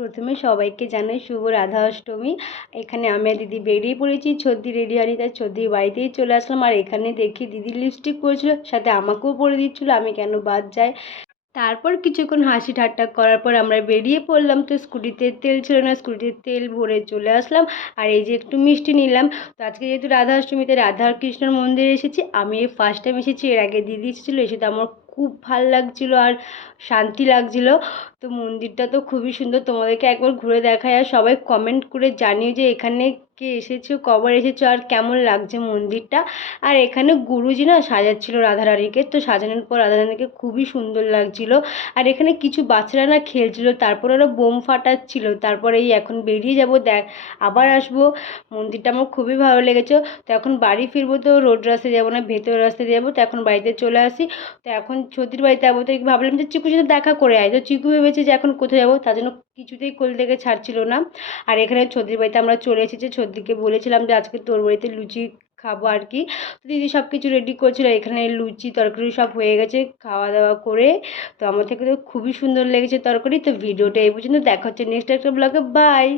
প্রথমে সবাইকে জানাই শুভ রাধা অষ্টমী। এখানে আমি আর দিদি বেরিয়ে পড়েছি, ছদ্দি রেডি হয়নি তাই ছদ্দির বাড়িতেই চলে আসলাম। আর এখানে দেখি দিদি লিপস্টিক পরেছিল, সাথে আমাকেও পরে দিচ্ছিলো, আমি কেন বাদ যাই। তারপর কিছুক্ষণ হাসি ঠাট্টা করার পর আমরা বেরিয়ে পড়লাম। তো স্কুটিতে তেল ছিল না, স্কুটিতে তেল ভরে চলে আসলাম। আর এই যে একটু মিষ্টি নিলাম। তো আজকে যেহেতু রাধা অষ্টমীতে রাধা আর কৃষ্ণর মন্দিরে এসেছি, আমি এই ফার্স্ট টাইম এসেছি, এর আগে দিদি এসেছিলো, এসে তো আমার খুব ভাল লাগছিলো আর শান্তি লাগছিলো। তো মন্দিরটা তো খুবই সুন্দর, তোমাদেরকে একবার ঘুরে দেখায়। আর সবাই কমেন্ট করে জানিও যে এখানে কে এসেছো, কবার এসেছো আর কেমন লাগছে মন্দিরটা। আর এখানে গুরুজি না সাজাচ্ছিল রাধারানীকে, তো সাজানোর পর রাধারানীকে খুবই সুন্দর লাগছিল। আর এখানে কিছু বাচ্চারা না খেলছিল, তারপর ওরা বোম ফাটাচ্ছিল। তারপরে এই এখন বেরিয়ে যাব, দেখ আবার আসবো। মন্দিরটা আমার খুবই ভালো লেগেছে। তো এখন বাড়ি ফিরবো, তো রোড রাস্তায় যাবো না, ভেতর রাস্তায় যাবো। তো এখন বাড়িতে চলে আসি। তো এখন ছদির বাড়িতে যাবো, তো ভাবলাম যে চিকুর সাথে দেখা করে আয়। তো চিকু ভেবেছে যে এখন কোথায় যাবো, তার জন্য কিছুতেই কোল থেকে ছাড়ছিল না। আর এখানে ছদির বাড়িতে আমরা চলে এসেছি। ছদিকে বলেছিলাম যে আজকে তোর বাড়িতে লুচি খাবো আর কি। তো দিদি সব কিছু রেডি করছিল, এখানে লুচি তরকারি সব হয়ে গেছে খাওয়া দাওয়া করে। তো আমার থেকে তো খুবই সুন্দর লেগেছে তরকারি। তো ভিডিওটা এই পর্যন্ত, দেখা হচ্ছে নেক্সট একটা ব্লগে, বাই।